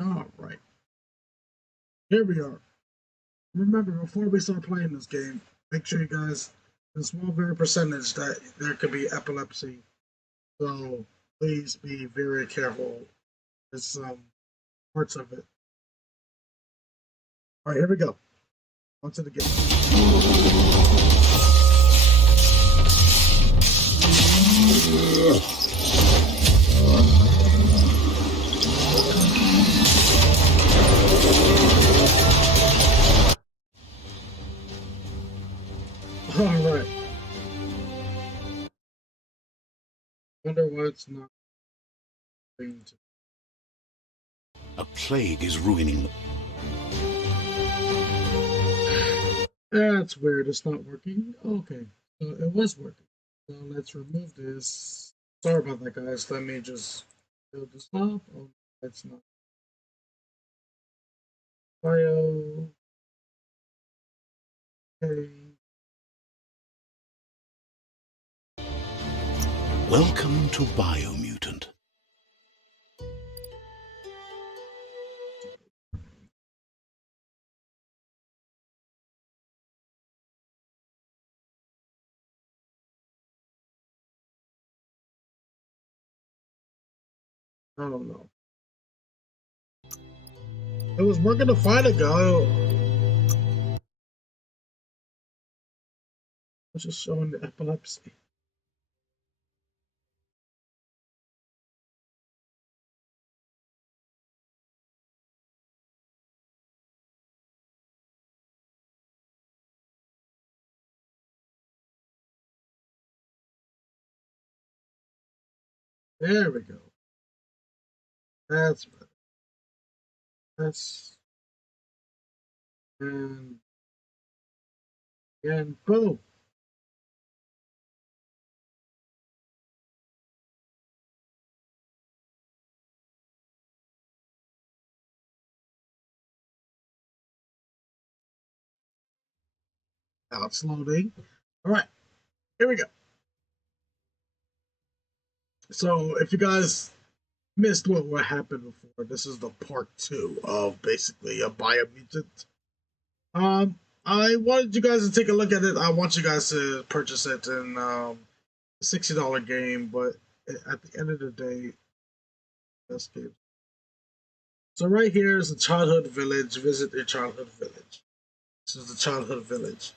All right, here we are. Remember, before we start playing this game, make sure you guys, a small very percentage that there could be epilepsy. So please be very careful. There's some parts of it. All right, here we go. On to the game. All right. Wonder why it's not going to. A plague is ruining them. That's weird. It's not working. Okay, so it was working. So let's remove this. Sorry about that, guys. Let me just build this up. Oh, that's not. Bio. Okay. Welcome to Biomutant. I don't know. It was working a fight ago. I was just showing the epilepsy. There we go. That's better. That's and boom. Now it's loading. All right, here we go. So if you guys missed what happened before, this is the part 2 of basically a Biomutant. I wanted you guys to take a look at it. I want you guys to purchase it in a $60 game, but at the end of the day, best game. So right here is the childhood village. Visit your childhood village. This is the childhood village.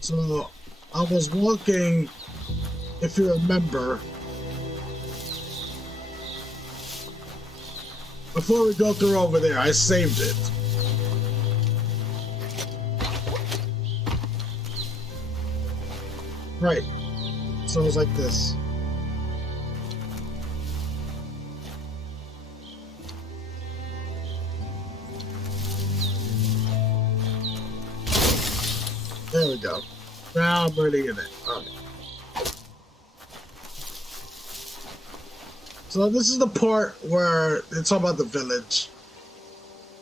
So I was walking, if you remember, before we go through over there, I saved it. Right. So it's like this. There we go. Now I'm ready in it. Alright. So this is the part where it's all about the village.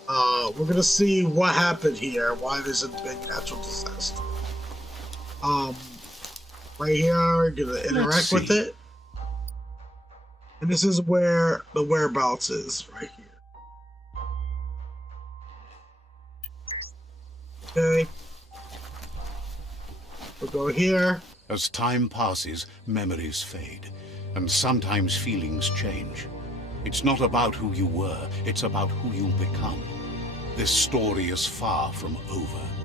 We're gonna see what happened here, why there's a big natural disaster. Right here, we're gonna interact with it. And this is where the whereabouts is, right here. Okay. We'll go here. As time passes, memories fade, and sometimes feelings change. It's not about who you were, it's about who you'll become. This story is far from over.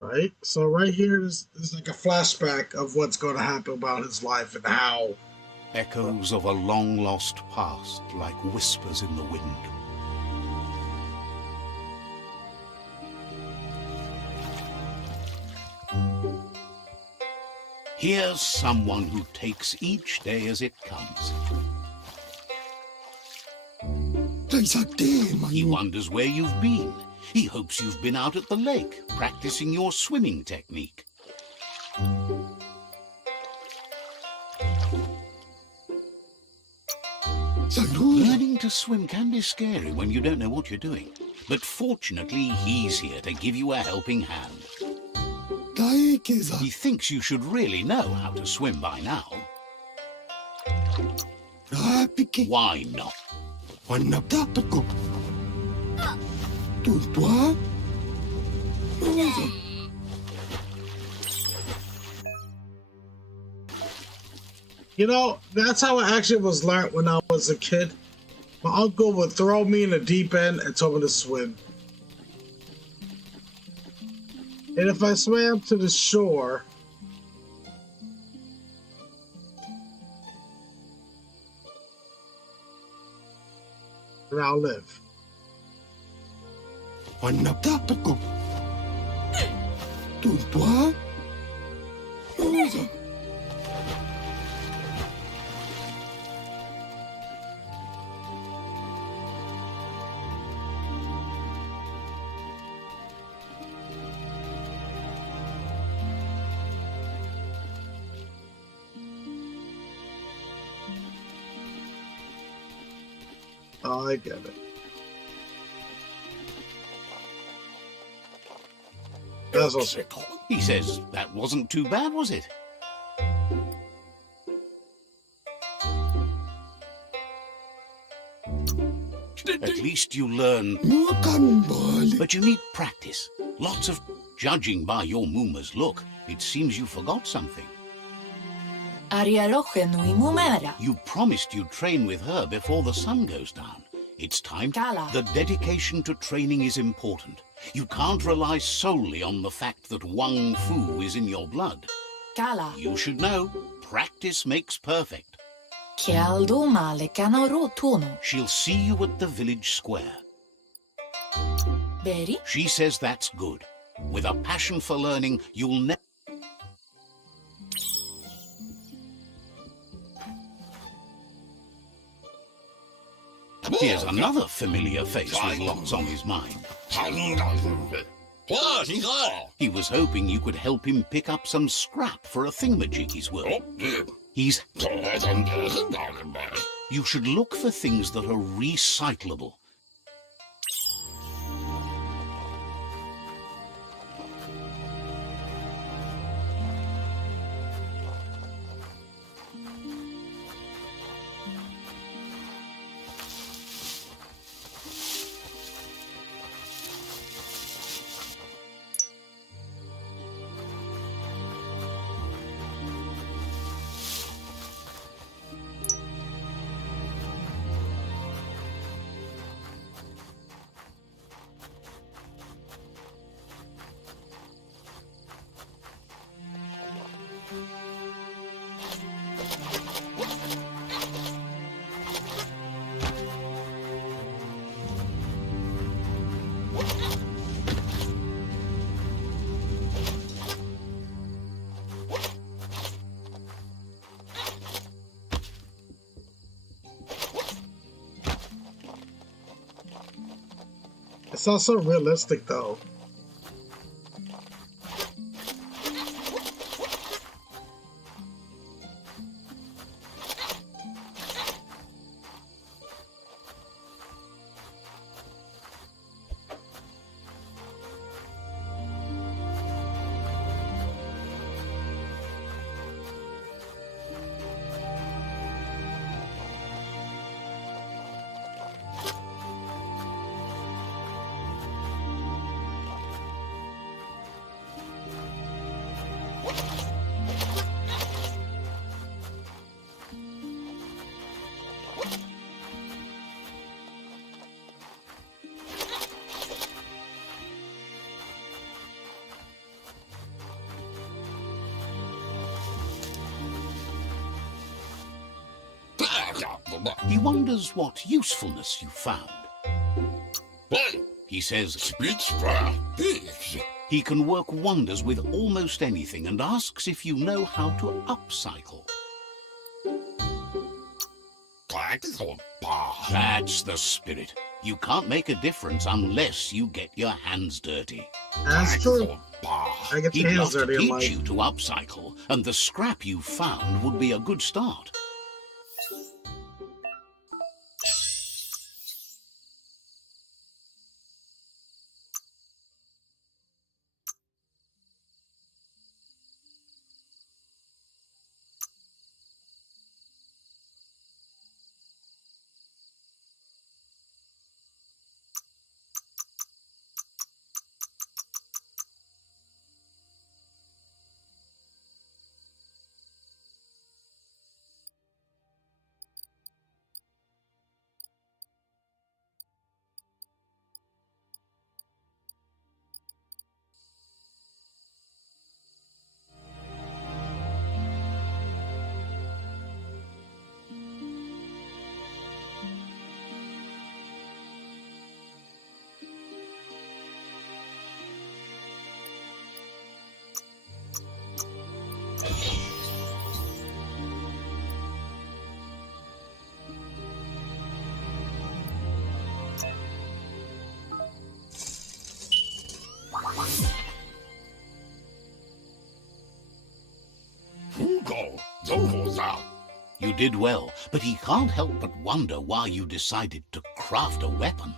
Right? So right here is like a flashback of what's going to happen about his life and how. Echoes of a long-lost past, like whispers in the wind. Here's someone who takes each day as it comes. He wonders where you've been. He hopes you've been out at the lake, practicing your swimming technique. Learning to swim can be scary when you don't know what you're doing. But fortunately, he's here to give you a helping hand. He thinks you should really know how to swim by now. Why not? You know, that's how it actually was learned when I was a kid. My uncle would throw me in the deep end and told me to swim. And if I swam to the shore, then I'll live. Oh, I get it. That's okay. He says that wasn't too bad, was it? At least you learn. But you need practice. Lots of... Judging by your Mooma's look, it seems you forgot something. You promised you'd train with her before the sun goes down. It's time. The dedication to training is important. You can't rely solely on the fact that Wang Fu is in your blood. You should know, practice makes perfect. She'll see you at the village square. She says that's good. With a passion for learning, you'll never... Here's another familiar face with lots on his mind. He was hoping you could help him pick up some scrap for a thingamajig he's worth. He's... You should look for things that are recyclable. It's also realistic, though. He wonders what usefulness you found. He says he can work wonders with almost anything and asks if you know how to upcycle. That's the spirit. You can't make a difference unless you get your hands dirty. That's true. I get the He'd love hands to dirty. teach you to upcycle, and the scrap you found would be a good start. You did well, but he can't help but wonder why you decided to craft a weapon.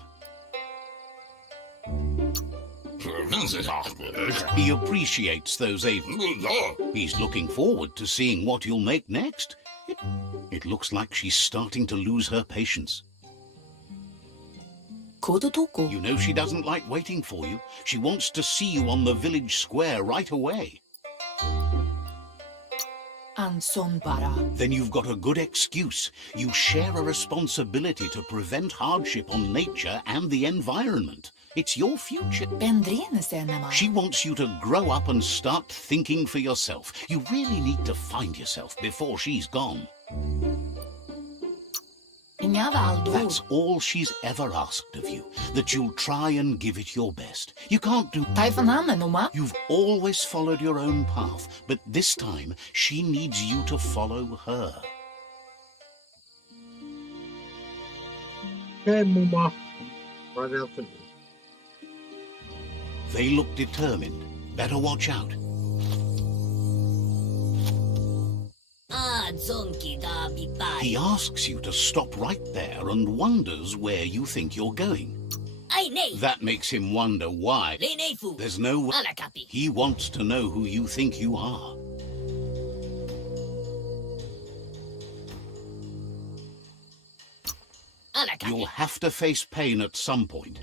He appreciates those He's looking forward to seeing what you'll make next. It looks like she's starting to lose her patience. You know she doesn't like waiting for you. She wants to see you on the village square right away. Then you've got a good excuse. You share a responsibility to prevent hardship on nature and the environment. It's your future. She wants you to grow up and start thinking for yourself. You really need to find yourself before she's gone. That's all she's ever asked of you, that you'll try and give it your best. You can't do... You've always followed your own path, but this time she needs you to follow her. Okay, Muma. Right after you. They look determined. Better watch out. He asks you to stop right there and wonders where you think you're going. That makes him wonder why. There's no... He wants to know who you think you are. You'll have to face pain at some point.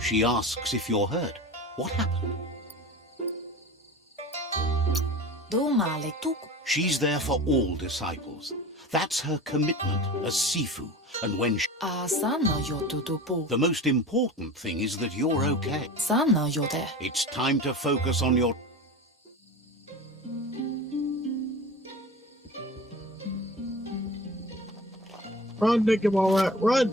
She asks if you're hurt. What happened? She's there for all disciples. That's her commitment as Sifu. And when she... The most important thing is that you're okay. It's time to focus on your... Run, Nicky, run!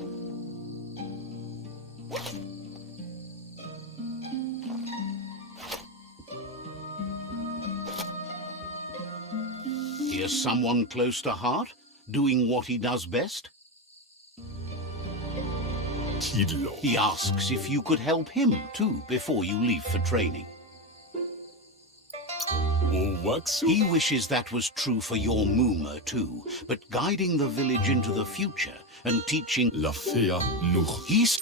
Here's someone close to heart, doing what he does best. He asks if you could help him, too, before you leave for training. He wishes that was true for your Muma, too, but guiding the village into the future and teaching... He's...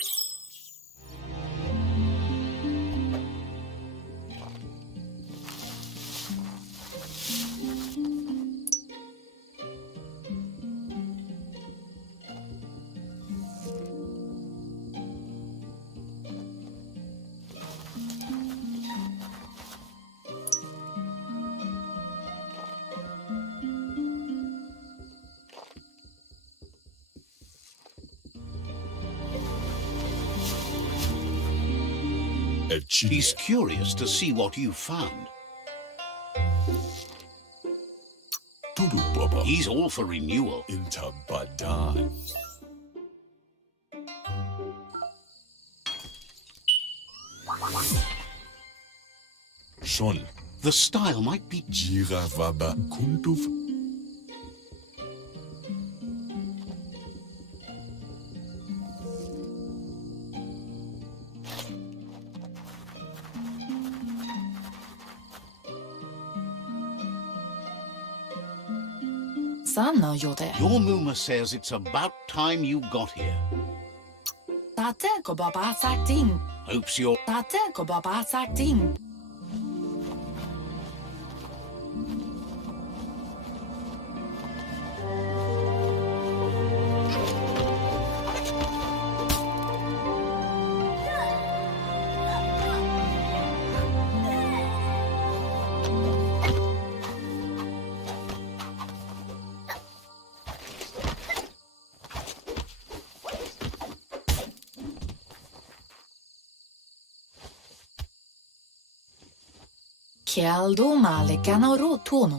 He's curious to see what you've found. He's all for renewal. The style might be... Your Muma says it's about time you got here. Hopes you're...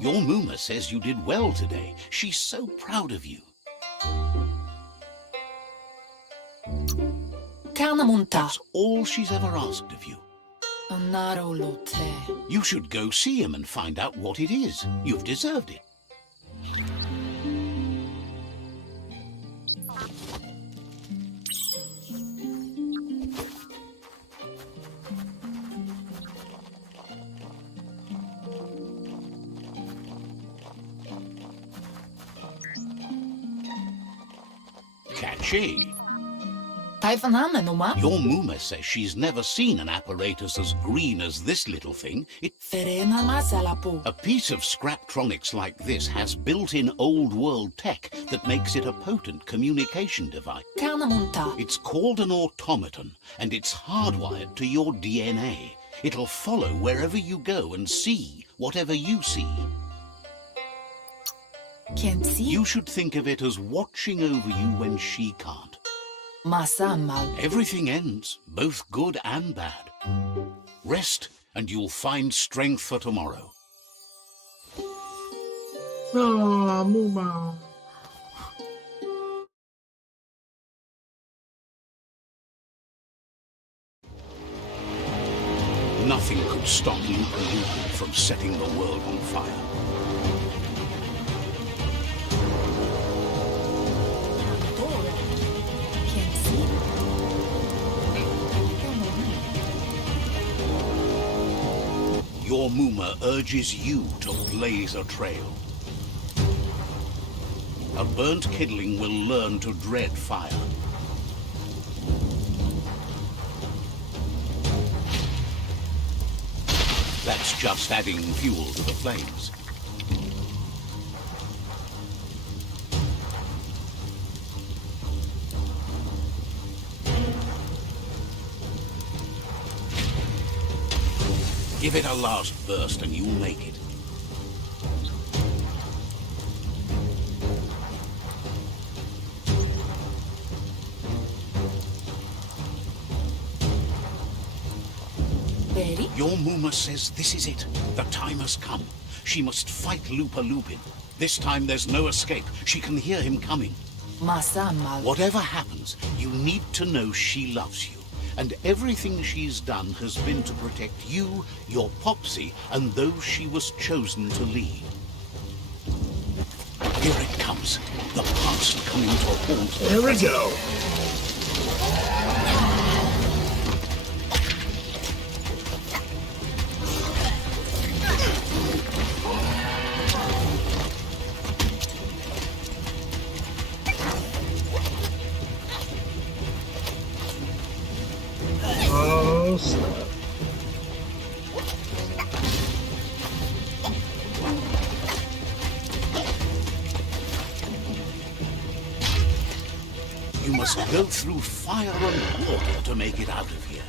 Your Muma says you did well today. She's so proud of you. That's all she's ever asked of you. You should go see him and find out what it is. You've deserved it. Catchy. Your Muma says she's never seen an apparatus as green as this little thing. A piece of Scraptronics like this has built-in old-world tech that makes it a potent communication device. It's called an automaton, and it's hardwired to your DNA. It'll follow wherever you go and see whatever you see. You should think of it as watching over you when she can't. Everything ends, both good and bad. Rest, and you'll find strength for tomorrow. Oh, Muma. Nothing could stop Lupa from setting the world on fire. Your Muma urges you to blaze a trail. A burnt kidling will learn to dread fire. That's just adding fuel to the flames. Give it a last burst and you'll make it. Your Muma says this is it. The time has come. She must fight Lupa Lupin. This time there's no escape. She can hear him coming. Whatever happens, you need to know she loves you. And everything she's done has been to protect you, your Popsy, and those she was chosen to lead. Here it comes. The past coming to haunt. Here we go. Oh, snap. You must go through fire and water to make it out of here.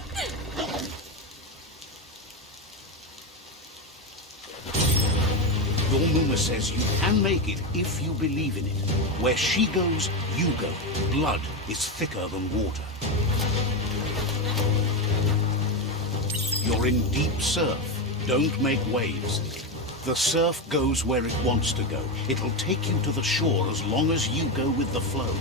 Your Muma says you can make it if you believe in it. Where she goes, you go. Blood is thicker than water. You're in deep surf. Don't make waves. The surf goes where it wants to go. It'll take you to the shore as long as you go with the flow.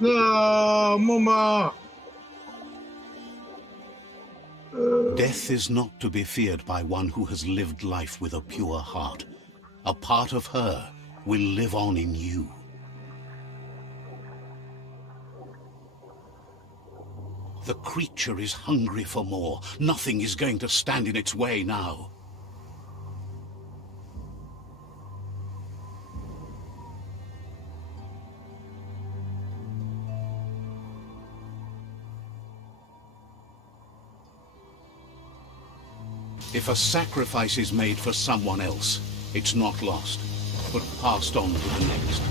No, Muma. Death is not to be feared by one who has lived life with a pure heart. A part of her will live on in you. The creature is hungry for more. Nothing is going to stand in its way now. If a sacrifice is made for someone else, it's not lost, but passed on to the next.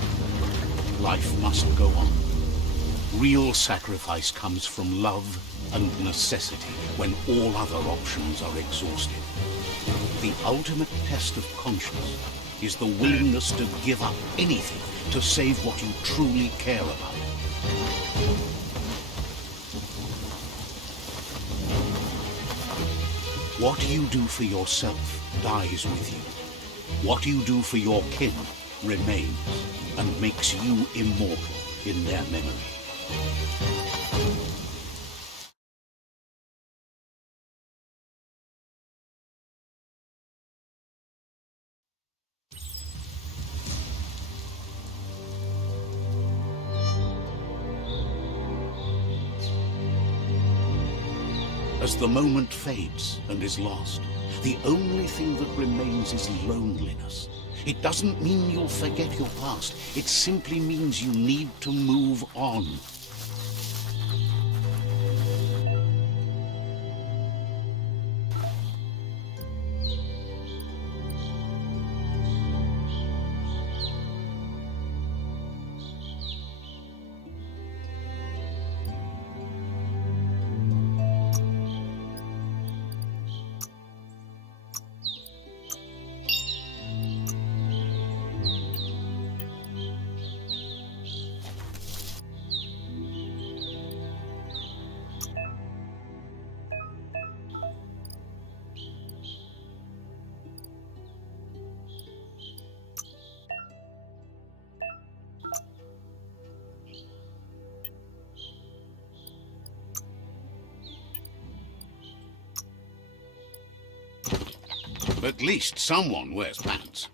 Life must go on. Real sacrifice comes from love and necessity when all other options are exhausted. The ultimate test of conscience is the willingness to give up anything to save what you truly care about. What you do for yourself dies with you. What you do for your kin remains and makes you immortal in their memory. As the moment fades and is lost, the only thing that remains is loneliness. It doesn't mean you'll forget your past. It simply means you need to move on. At least someone wears pants.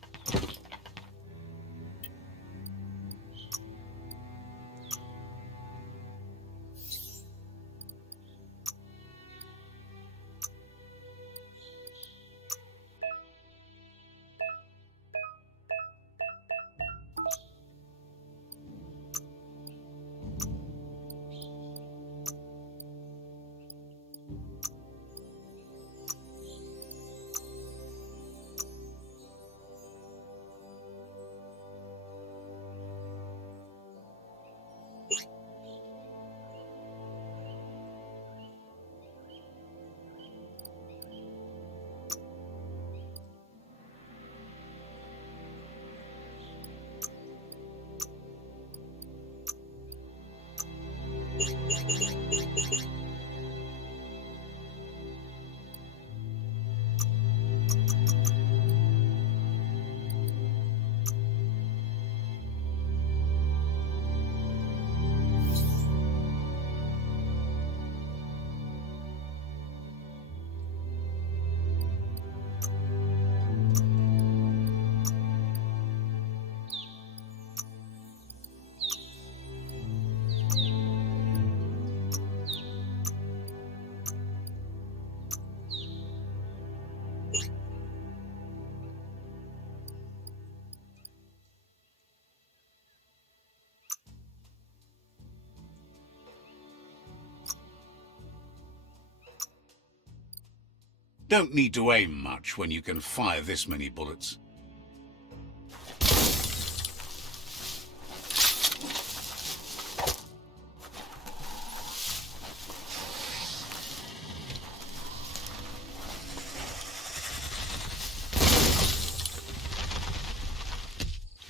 Don't need to aim much when you can fire this many bullets.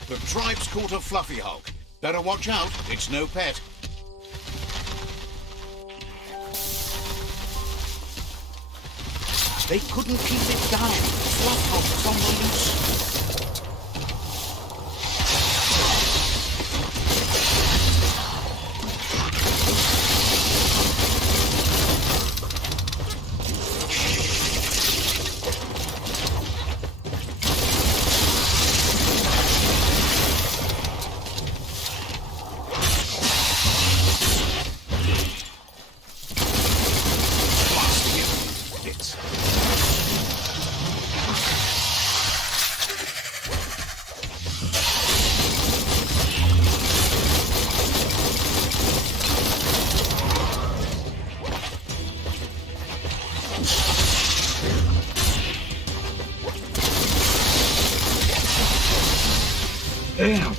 The tribe's caught a fluffy hulk. Better watch out, it's no pet. They couldn't keep it down. Fluff hulk on the loose. Damn.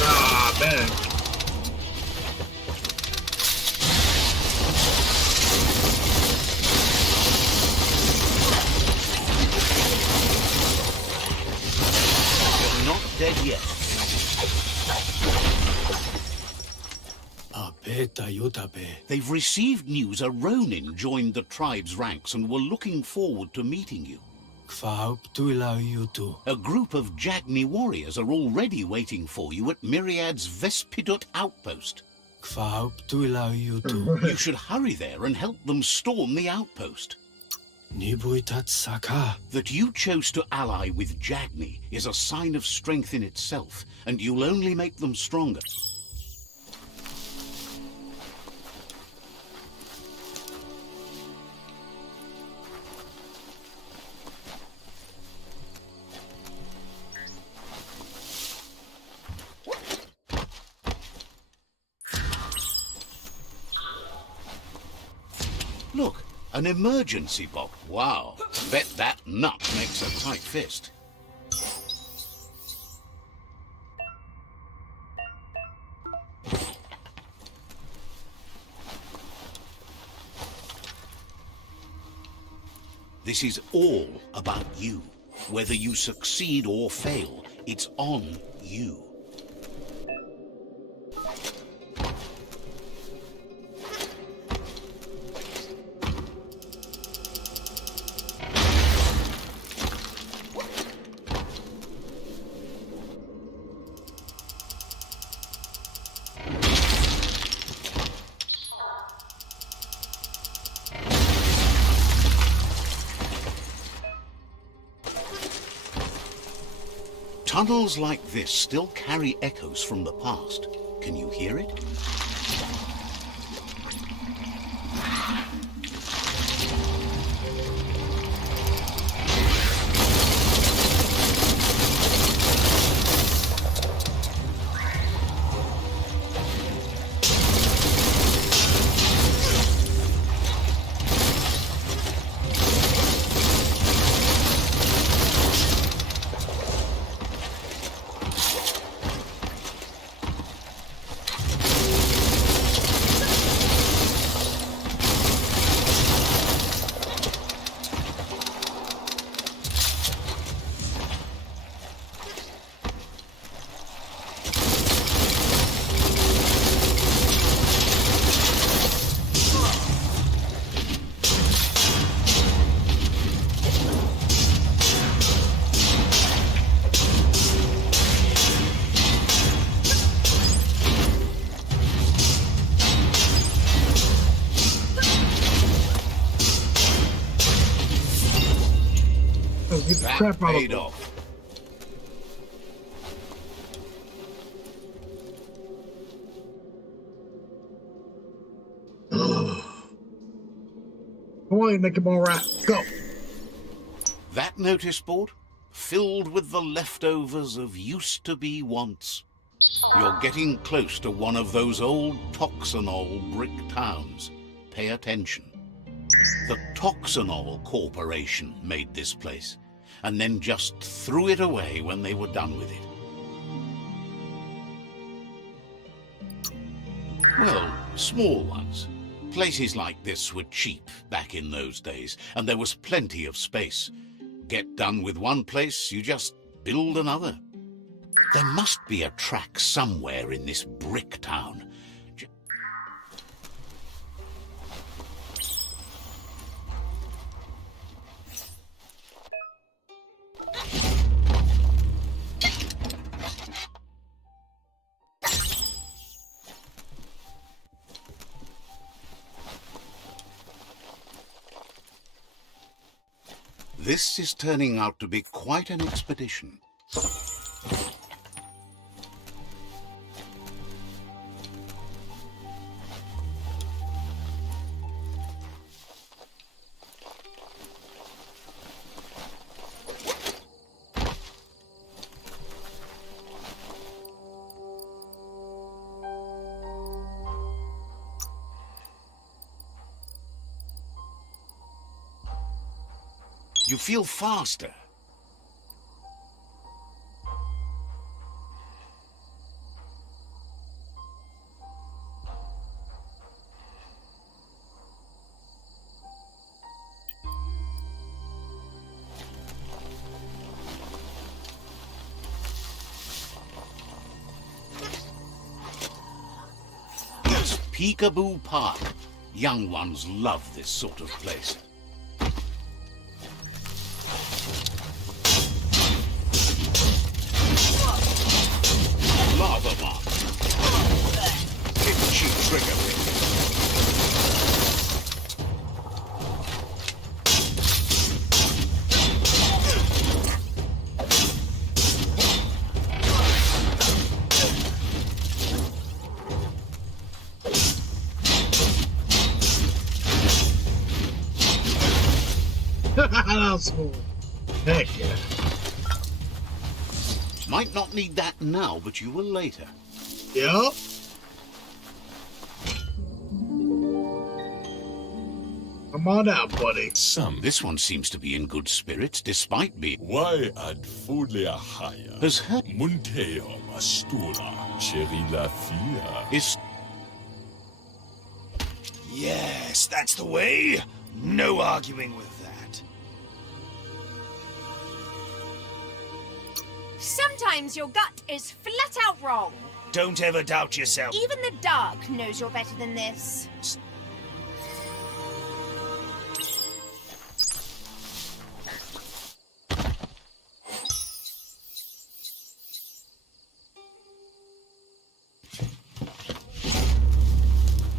Ah, man. You're not dead yet. They've received news a Ronin joined the tribe's ranks and were looking forward to meeting you. A group of Jagni warriors are already waiting for you at Myriad's Vespidut outpost. You should hurry there and help them storm the outpost. That you chose to ally with Jagni is a sign of strength in itself, and you'll only make them stronger. Look, an emergency box. Wow, bet that nut makes a tight fist. This is all about you. Whether you succeed or fail, it's on you. Tunnels like this still carry echoes from the past. Can you hear it? That paid off. Come on, make him all right. Go. That notice board? Filled with the leftovers of used-to-be wants. You're getting close to one of those old Toxanol brick towns. Pay attention. The Toxanol Corporation made this place, and then just threw it away when they were done with it. Well, small ones. Places like this were cheap back in those days, and there was plenty of space. Get done with one place, you just build another. There must be a track somewhere in this brick town. This is turning out to be quite an expedition. You feel faster. Peekaboo Park. Young ones love this sort of place. Lava mark. Itchy trigger finger. That's cool. Heck yeah. Might not need that now, but you will later. Yep. Come on out, buddy. This one seems to be in good spirits, despite being... Why ad folia haya? Has her... Munteo mastula, cherila fia. is... Yes, that's the way. No arguing with that. Sometimes your gut is flat out wrong. Don't ever doubt yourself. Even the dark knows you're better than this.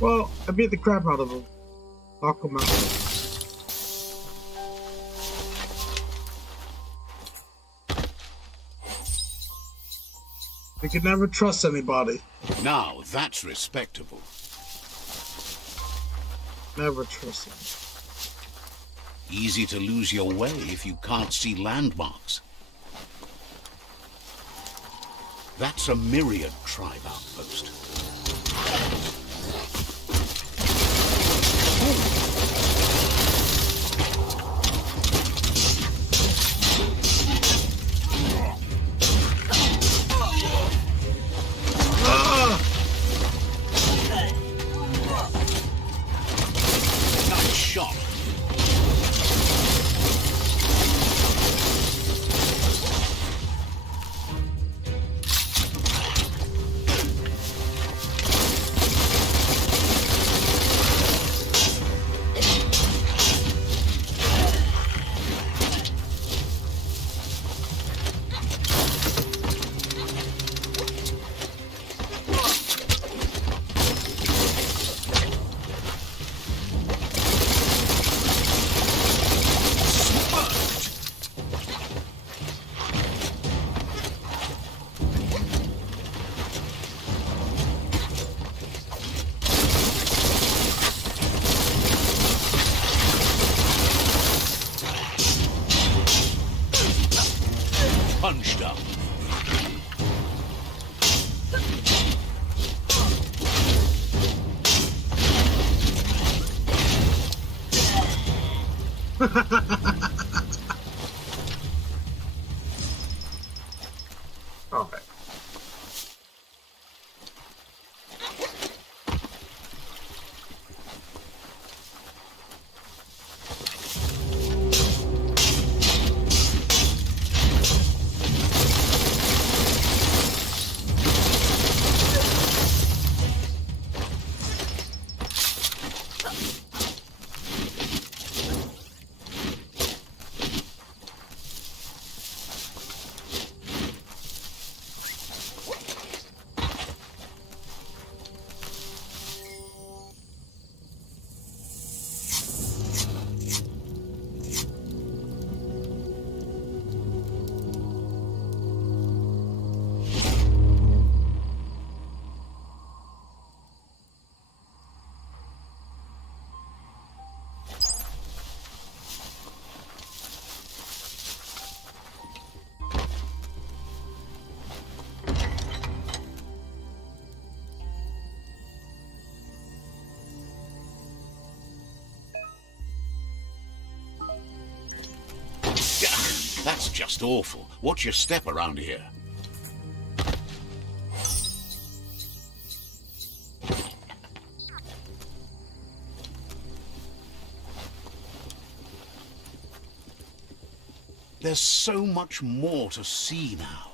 Well, I beat the crap out of him. Knock him out. You can never trust anybody. Now, that's respectable. Never trust them. Easy to lose your way if you can't see landmarks. That's a myriad tribe outpost. Nice shot. Punched up. Alright. That's just awful. Watch your step around here. There's so much more to see now.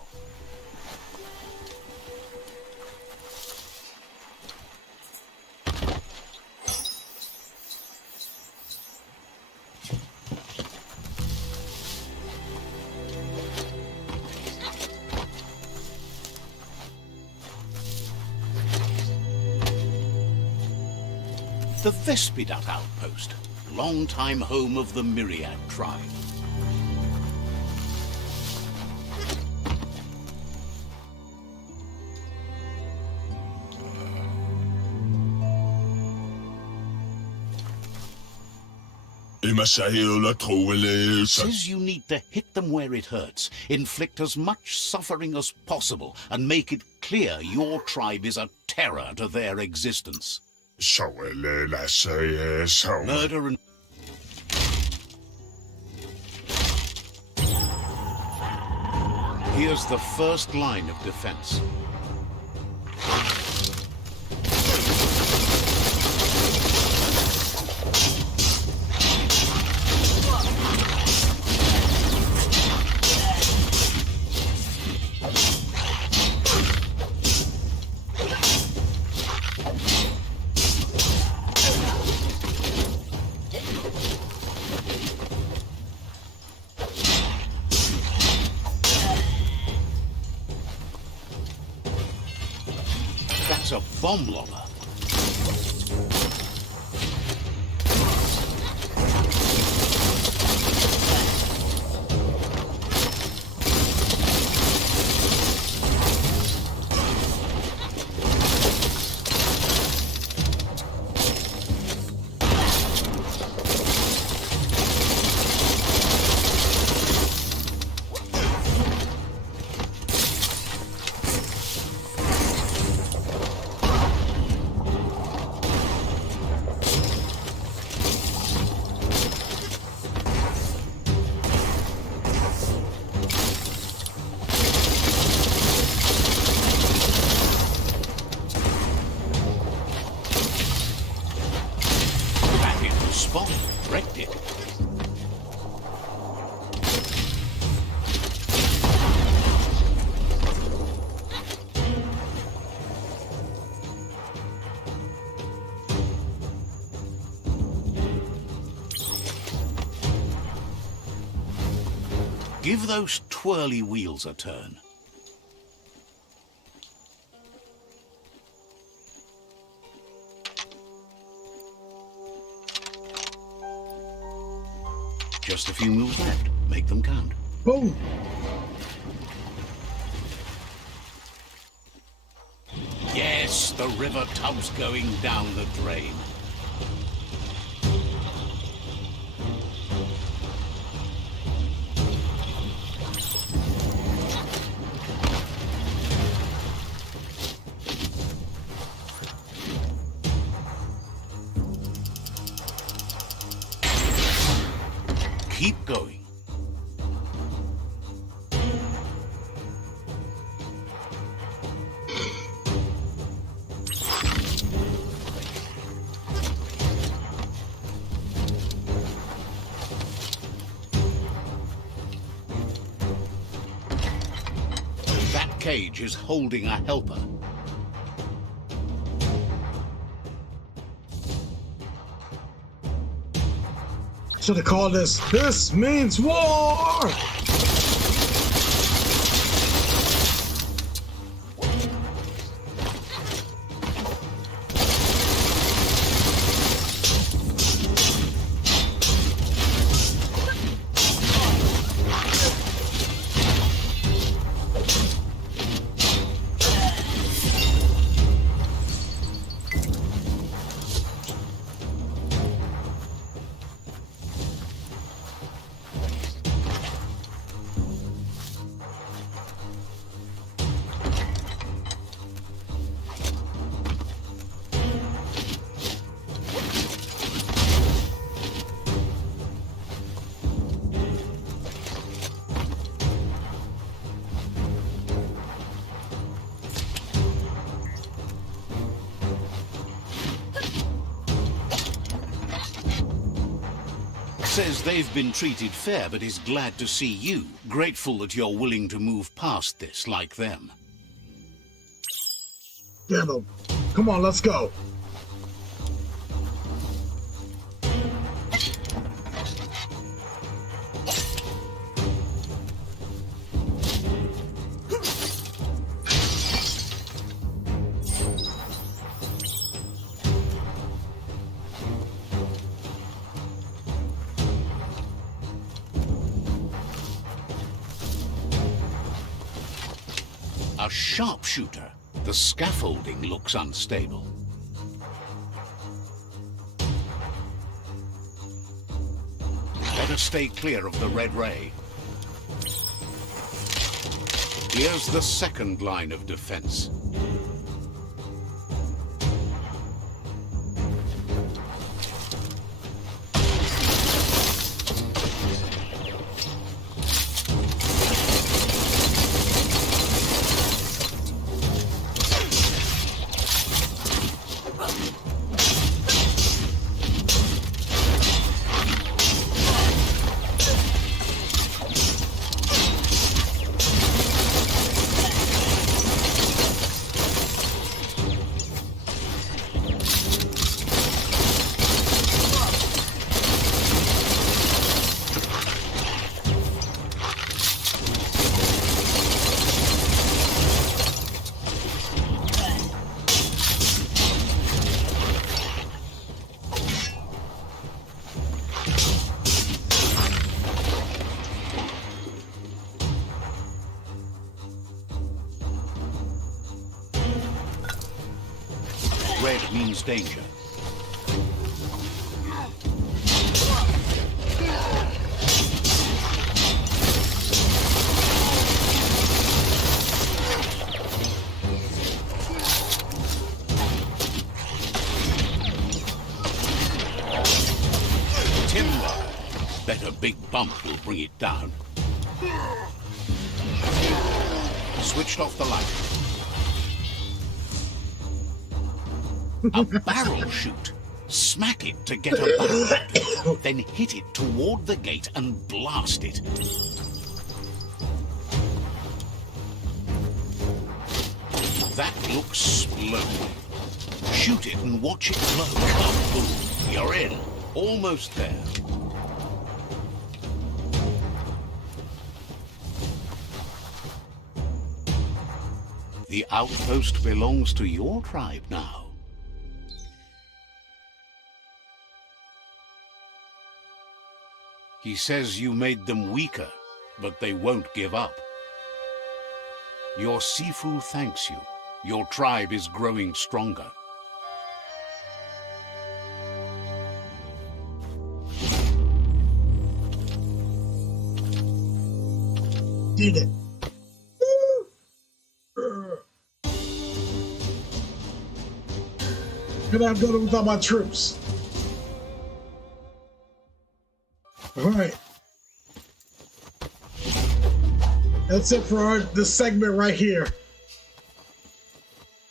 The Vespidat outpost, longtime home of the Myriad tribe. Says you need to hit them where it hurts, inflict as much suffering as possible, and make it clear your tribe is a terror to their existence. Murder and... Here's the first line of defense. That's a bomb lobber. Spot, wrecked it. Give those twirly wheels a turn. Just a few moves left. Make them count. Boom! Yes, the river tub's going down the drain. Keep going. That cage is holding a helper. Should have called this means war! Says they've been treated fair, but is glad to see you. Grateful that you're willing to move past this like them. Get them. Come on, let's go. A sharpshooter. The scaffolding looks unstable. Better stay clear of the red ray. Here's the second line of defense. Red means danger. Timber. Bet a big bump will bring it down. Switched off the light. A barrel shoot. Smack it to get a barrel. Then hit it toward the gate and blast it. That looks splendid. Shoot it and watch it blow. Kaboom. You're in. Almost there. The outpost belongs to your tribe now. He says you made them weaker, but they won't give up. Your Sifu thanks you. Your tribe is growing stronger. Did it. Could I have done it without my troops? Alright. That's it for this segment right here.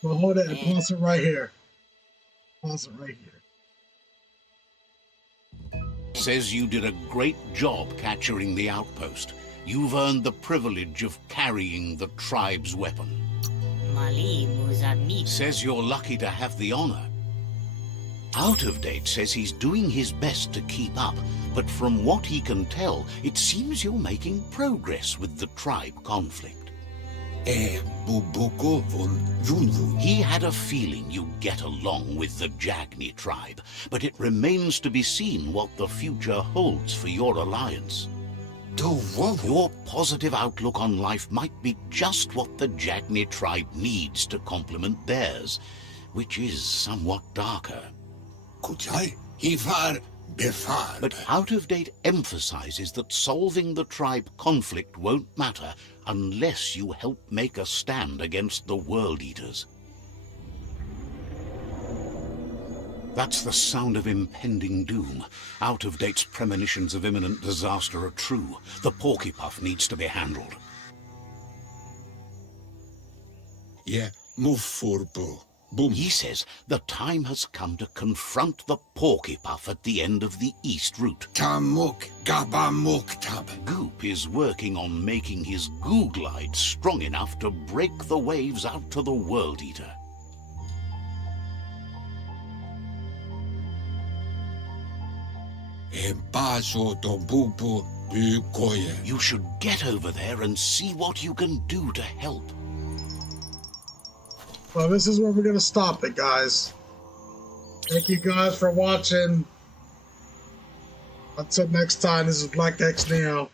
We'll hold it and pause it right here. Pause it right here. Says you did a great job capturing the outpost. You've earned the privilege of carrying the tribe's weapon. Says you're lucky to have the honor. Out of Date says he's doing his best to keep up, but from what he can tell, it seems you're making progress with the tribe conflict. He had a feeling you'd get along with the Jagni tribe, but it remains to be seen what the future holds for your alliance. Your positive outlook on life might be just what the Jagni tribe needs to complement theirs, which is somewhat darker. But Out of Date emphasizes that solving the tribe conflict won't matter unless you help make a stand against the World Eaters. That's the sound of impending doom. Out of Date's premonitions of imminent disaster are true. The Porcupine needs to be handled. Yeah, move forward. Boom. He says the time has come to confront the Porcupine at the end of the East Route. Tamuk gabamuk tab. Goop is working on making his goo glide strong enough to break the waves out to the World Eater. You should get over there and see what you can do to help. Well, this is where we're going to stop it, guys. Thank you guys for watching. Until next time, this is Black X Neo.